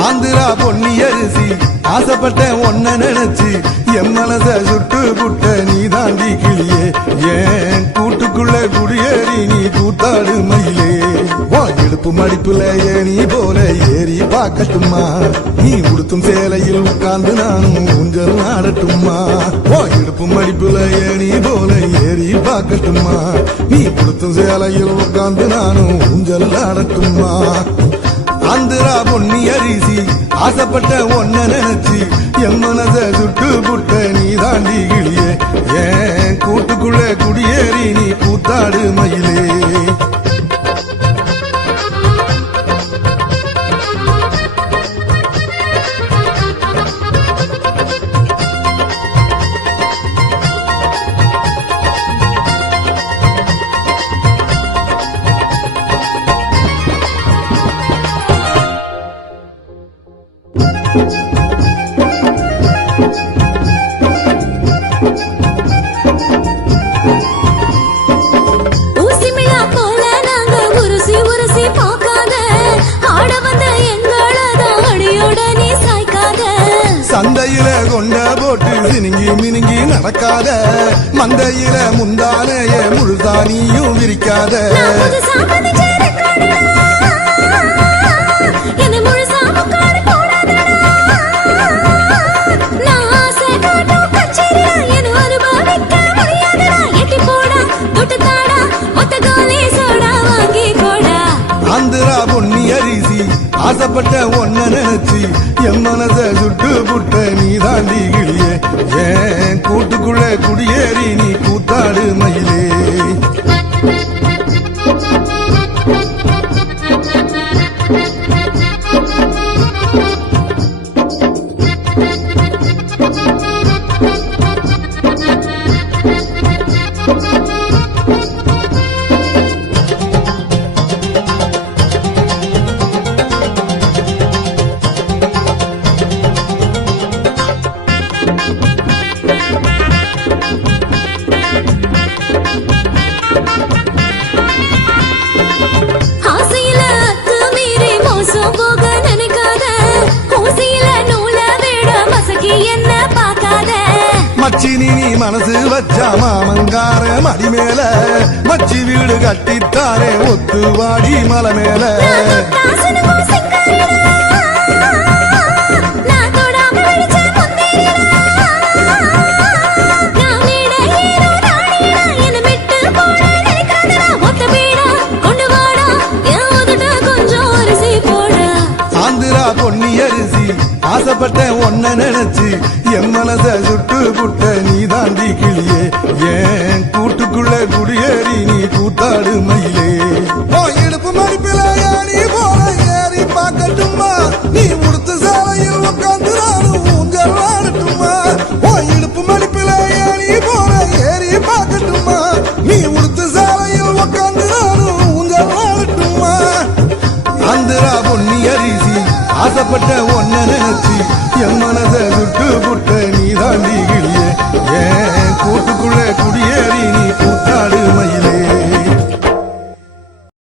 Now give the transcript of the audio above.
ஆந்திரா பொன்னி அரிசி ஆசைப்பட்டேன் ஒன்ன நினைச்சு என் மனச சுட்டு புட்ட நீ தாண்டி கிளியே ஏன் கூட்டுக்குள்ள குடியேறி நீ கூத்தாடு மயிலே எடுப்பு மடிப்புல ஏனி போல ஏறி பார்க்கட்டுமா நீ உடுத்தும் சேலையில் உட்கார்ந்து நானும் ஊஞ்சல் ஆடட்டுமா எடுப்பு மடிப்புல ஏனி போல ஏறி பார்க்கட்டுமா நீ உடுத்தும் சேலையில் உட்கார்ந்து நானும் ஊஞ்சல் ஆடட்டுமா ஆந்திரா பொன்னி அரிசி ஆசைப்பட்ட ஒன்ன நினைச்சு என் மனச சுட்டு புட்ட நீ தாண்டி கிளியே ஏன் கூட்டுக்குள்ள குடியேறி நீ கூத்தாடு மயிலே சந்தையில கொண்ட போட்டு சினுங்கி மினுங்கி நடக்காத மந்தையில முந்தானைய முழுதானியும் விரிக்காத ஆந்திரா பொன்னி அரிசி ஆசைப்பட்ட ஒன்ன நினைச்சு என் மனச சுட்டு புட்ட நீ தாண்டி கிளியே ஏன் கூட்டுக்குள்ள குடியேறி நீ கூத்தாடு மயிலே மச்சி நீ மனசு வச்சா மாமங்கார மடி மேல மச்சி வீடு கட்டித்தாரே ஒத்து வாடி மலை மேல ஆந்திரா பொன்னி அரிசி ஆசைப்பட்ட ஒன்ன நினைச்சு என் மனச சுட்டு புட்ட நீ தாண்டி கிளியே ஏன் கூட்டுக்குள்ள குடியேறி நீ கூத்தாடு மயிலே எடுப்பு மடிப்பில ஏறி போல ஏறி பார்க்கட்டுமா நீ உடுத்து சாலையில் உட்கார்ந்து நானும் ஊஞ்சல் ஆடட்டுமா எடுப்பு மடிப்பில ஏறி போல ஏறி பார்க்கட்டுமா நீ உடுத்து சாலையில் உட்கார்ந்து நானும் ஊஞ்சல் ஆடட்டுமா ஆந்திரா பொன்னி அரிசி ஆசைப்பட்ட ஒன்ன நினைச்சு என் மனச